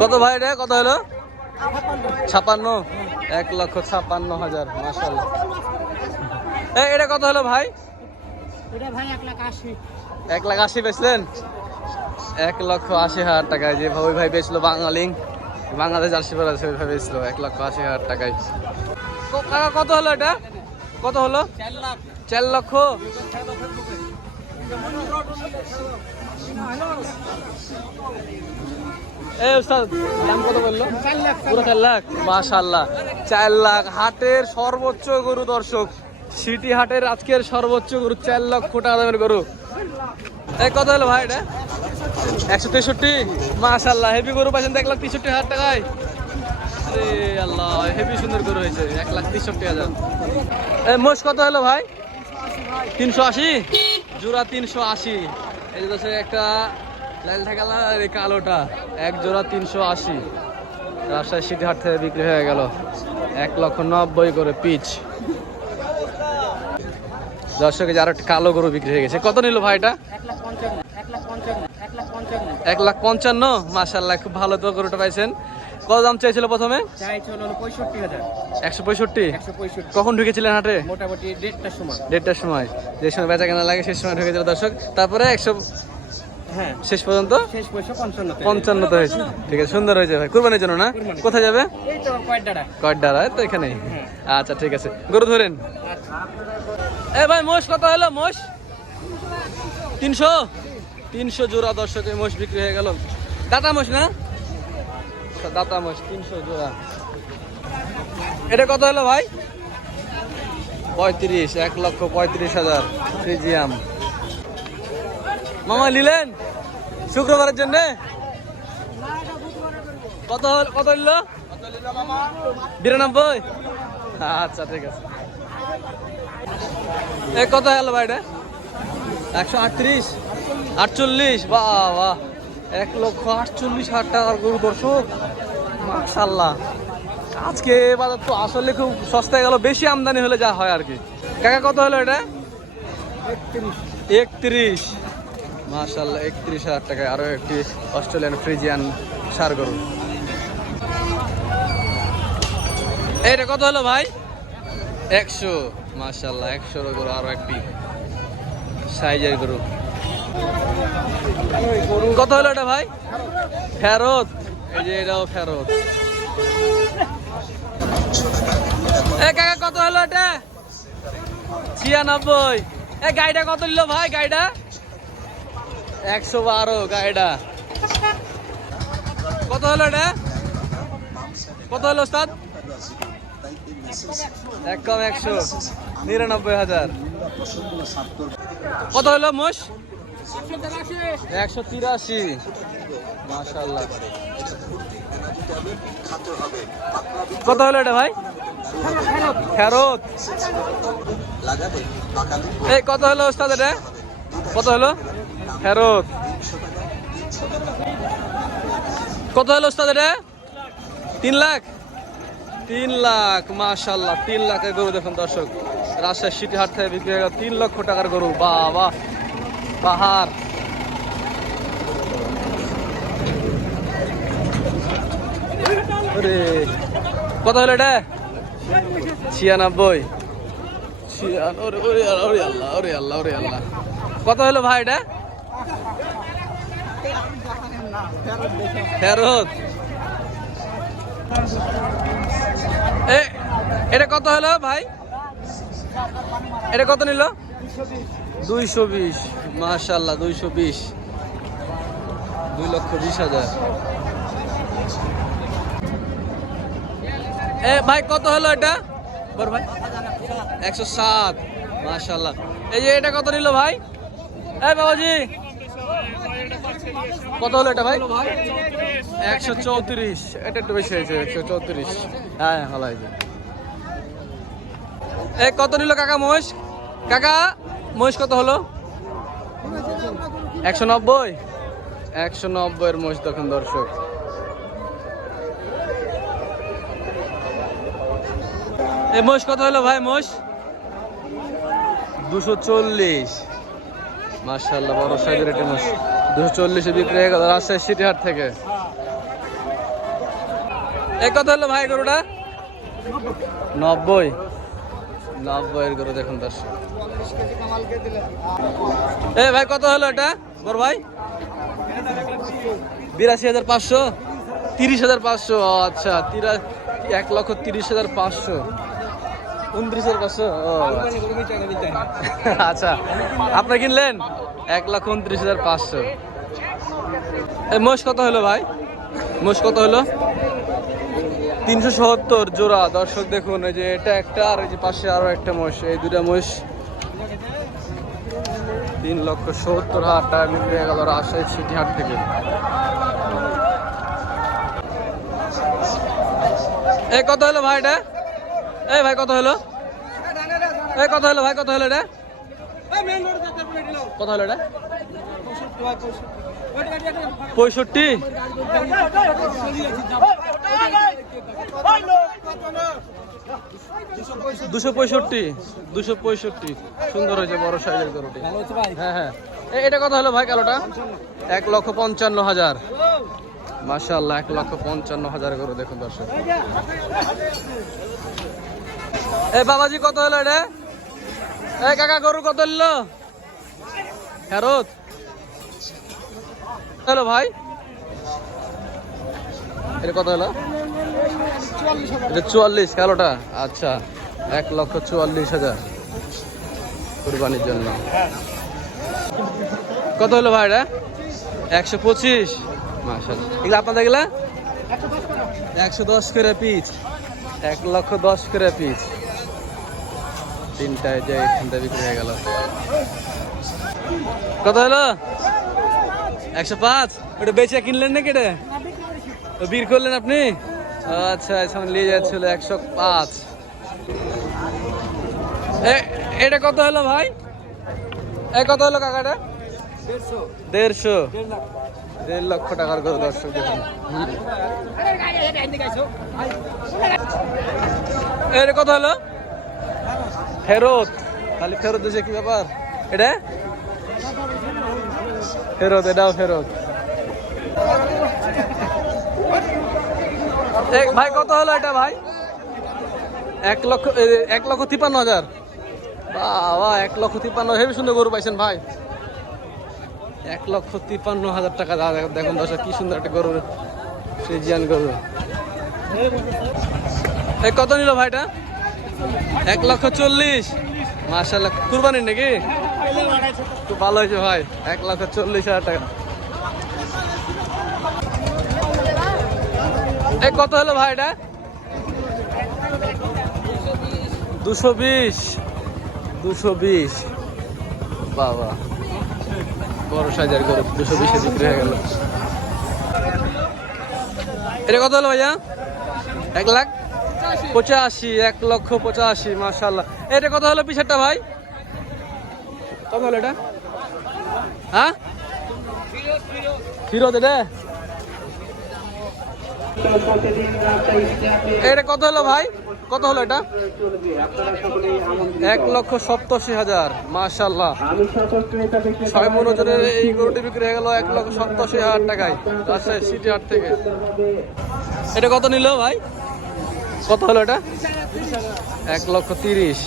কত ভাই রে? কত হলো? ছাপান্ন। এক লক্ষ ছাপান্ন হাজার মাসাল এটা কত হলো ভাই? এক লাখ আশি। বেচলেন? এক লক্ষ আশি হাজার টাকায় যে ওই ভাই বেচলো বাঙালিং। বাংলাদেশ জার্সি পরে আছে ওই ভাই বেচলো এক লক্ষ আশি হাজার টাকায়। কত হলো এটা? কত হলো? চার লক্ষ। এই উস্তাদ, দাম বলল? লাখ পুরো চার লাখ? চার লাখ হাটের সর্বোচ্চ গরু দর্শক। সিটি হাটের আজকের সর্বোচ্চ গরু, চার লক্ষ টাকা দামের গরু। এই কত হলো ভাই এটা? একশো তেষট্টি? মাশাল্লাহ হেভি গরু পাইছেন এক লাখ তেষট্টি হাজার টাকায়। আরে আল্লাহ হেভি সুন্দর গরু হয়েছে, এক লাখ তেষট্টি হাজার। এই মোষ কত হলো ভাই? তিনশো আশি? জোড়া তিনশো আশি। এই একটা লাল ঠেকালা আর এই কালোটা এক জোড়া তিনশো আশি। রাজশাহী সিটি হাট থেকে বিক্রি হয়ে গেল। এক লক্ষ নব্বই করে পিচ। দর্শকে যে আরও একটা কালো গরু বিক্রি হয়ে গেছে। কত নিল ভাই এটা? এক লাখ পঞ্চান্ন। মাসাল্লাহ খুব ভালো তো গরুটা পাইছেন। কত দাম চাইছিল প্রথমে? একশো পঁয়ষট্টি। কখন ঢুকেছিলেন হাটে? মোটামুটি দেড়টার সময়। দেড়টার সময়। যে সময় বেচা কেনা লাগে সেই সময় ঢুকেছিল দর্শক। তারপরে একশো শেষ পর্যন্ত? শেষ পঞ্চান্ন পঞ্চান্ন তো হয়েছে। ঠিক আছে সুন্দর হয়েছে ভাই। কুরবানির জন্য না? কোথায় যাবে? কয়ডারা তো এখানেই। হ্যাঁ। আচ্ছা ঠিক আছে। গরু ধরেন। আচ্ছা। এ ভাই মোষ কত হলো? মোষ? তিনশো? তিনশো জোড়া দর্শকে মোষ বিক্রি হয়ে গেল। দাতা মোষ না? দাতা মোষ তিনশো জোড়া। এটা কত হলো ভাই? পঁয়ত্রিশ এক লক্ষ পঁয়ত্রিশ হাজার ফ্রিজিয়াম। মামা নিলেন? শুক্রবারের জন্য? কত কত নিল? বিরানব্বই? আচ্ছা ঠিক আছে। এ, কত হলো ভাইটা একশো আটত্রিশ? আটচল্লিশ? বাহ বাহ। এক লক্ষ আটচল্লিশ হাজার টাকার গরু দর্শক। মাশাল্লাহ আজকে বাজার তো আসলে খুব সস্তায় গেল, বেশি আমদানি হলে যা হয় আর কি। কাকা, কত হলো এটা? একত্রিশ। মাশাল্লাহ একত্রিশ হাজার টাকায় আরও একটি অস্ট্রেলিয়ান ফ্রিজিয়ান সার গরু। এটা কত হলো ভাই? একশো মাশাল্লাহ একশো গরু, আরও একটি সাইজের গরু। কত হলো এটা ভাই? ফেরত। এই যে এটাও ফেরত। এ কাকা, কত হলো এটা? ছিয়ানব্বই। এ গাড়িটা কত নিল ভাই, গাড়িটা? একশো বারো গাড়িটা কত হলো এটা? কত হলো ওস্তাদ? এক কম একশো, নিরানব্বই হাজার। কত হলো মোষ? একশো তিরাশি। মাশাল্লাহ কত হলো এটা ভাই? ফেরত। এই কত হলো ওস্তাদ এটা? কত হলো? ফেরত। কত হলো ওস্তাদ এটা? তিন লাখ? তিন লাখ মাশাল্লাহ তিন লাখের গরু দেখুন দর্শক। রাজশাহী সিটি হাট থেকে বিক্রি হয়ে তিন লক্ষ টাকার গরু। বাবা, পাহাড়। কত হলো এটা? ছিয়ানব্বই। ছিয়ান- ওরে আল্লাহ ওরে আল্লাহ ওরে আল্লাহ। কত হলো ভাই এটা? ফেরত? এ, এটা কত হলো ভাই? এটা কত নিল? দুইশো বিশ। মাশাল্লাহ দুইশো বিশ। দুই লক্ষ বিশ হাজার। এ, ভাই, কত হলো এটা? বর ভাই, একশো সাত। মাশাল্লাহ এই যে এটা কত নিল ভাই? এই বাবাজি। কত হলো এটা ভাই? একশো চৌত্রিশ। এটা একটু বেশি হয়েছে, একশো চৌত্রিশ। হ্যাঁ ভালো হয়েছে। এই কত নিল কাকা মহিষ কাকা মহিষ কত হলো? একশো নব্বই। একশো নব্বইয়ের মহিষ তখন দর্শক। এই মহিষ কত হলো ভাই মহিষ দুশো চল্লিশ। মার্শাল্লাহ বড় সাইজের একটা মহিষ দুশো চল্লিশে বিক্রি হয়ে গেল রাজশাহী সিটি হাট থেকে। এই কত হলো ভাই গরুটা? নব্বই। নব্বই এর গরু দেখুন দর্শক। এ ভাই, কত হলো এটা? বড় ভাই? বিরাশি হাজার পাঁচশো। তিরিশ হাজার পাঁচশো আচ্ছা এক লক্ষ তিরিশ হাজার পাঁচশো। উনত্রিশ হাজার পাঁচশো ও আচ্ছা। আপনি কিনলেন? এক লাখ উনত্রিশ হাজার পাঁচশো। মোষ কত হলো ভাই? মোষ কত হলো? তিনশো সত্তর জোড়া। দর্শক দেখুন, এই যে এটা একটা আর এই যে পাশে আরও একটা মোষ। এই দুটা মোষ তিন লক্ষ সত্তর হাজার টাকা বিক্রি হয়ে গেল রাজশাহী সিটি হাট থেকে। এ কত হলো ভাই এটা? এই ভাই, কত হলো? এই, কত হলো ভাই, কত হলো এটা? কত হলো এটা? পঁয়ষট্টি। দুশো পঁয়ষট্টি দুশো পঁয়ষট্টি। সুন্দর হয়েছে, বড় সাইজের গরুটি। হ্যাঁ হ্যাঁ। এটা কত হলো ভাই, কালোটা? এক লক্ষ পঞ্চান্ন হাজার। মাশাল্লাহ এক লক্ষ পঞ্চান্ন হাজার গরু, দেখুন দর্শক। এ বাবাজি, কত হলো এটা এ কাকা, গরু কত হলো ফেরত। হ্যালো ভাই? এটা কত হলো? চুয়াল্লিশ, কালোটা। আচ্ছা এক লক্ষ চুয়াল্লিশ হাজার কুরবানির জন্য। কত হলো ভাই এটা একশো পঁচিশ। মাসাল এগুলো আপনাদের এগুলা? একশো দশ করে পিস এক লক্ষ দশ করে পিস তিনটায় যে এখানটা বিক্রি হয়ে গেল। কত হলো? একশো পাঁচ? ওটা বেচে কিনলেন নাকি এটা? বীর করলেন আপনি? আচ্ছা এখন নিয়ে যাচ্ছিল একশো পাঁচ। এটা কত হলো ভাই? এ, কত হলো কাকাটা? দেড়শো। দেড় লক্ষ টাকার করে দর্শক দেখুন। এটা কত হলো? ফেরত। খালি ফেরত দিয়েছে কি ব্যাপার? এটা? ফেরত এটাও ফেরত। ভাই কত হলো এটা ভাই? এক লক্ষ এক লক্ষ তিপ্পান্ন হাজার। বাবা এক লক্ষ তিপ্পান্ন হেবি সুন্দর গরু পাইছেন ভাই। এক লক্ষ তিপ্পান্ন হাজার টাকা দাদা দেখুন দর্শক কি সুন্দর একটা গরু ফ্রিজিয়ান গরু। এই কত নিল ভাইটা এক লক্ষ চল্লিশ। মার্শাল্লাহ কুরবানির নাকি? খুব ভালো হয়েছে ভাই, এক লক্ষ চল্লিশ হাজার টাকা। এই কত হলো ভাই এটা? দুশো বিশ। দুশো বিশ। বাবা, বড় সাইজের গরু, দুশো বিশে বিক্রি হয়ে গেল। এটা কত হলো ভাইয়া? এক লাখ? পঁচাশি, এক লক্ষ পঁচাশি মার্শাল্লাহ এটা কত হলো পিছেরটা ভাই? কত হলো এটা? হ্যাঁ? ফিরত এটা? এটা কত হলো ভাই? কত হলো এটা? এক লক্ষ সপ্তাশি হাজার মাশাল্লাহ ছয় মন ওজনের এই গরুটি বিক্রি হয়ে গেল এক লক্ষ সপ্তাশি হাজার টাকায়, রাজশাহী সিটি হাট থেকে। এটা কত নিল ভাই? কত হলো এটা? এক লক্ষ তিরিশ।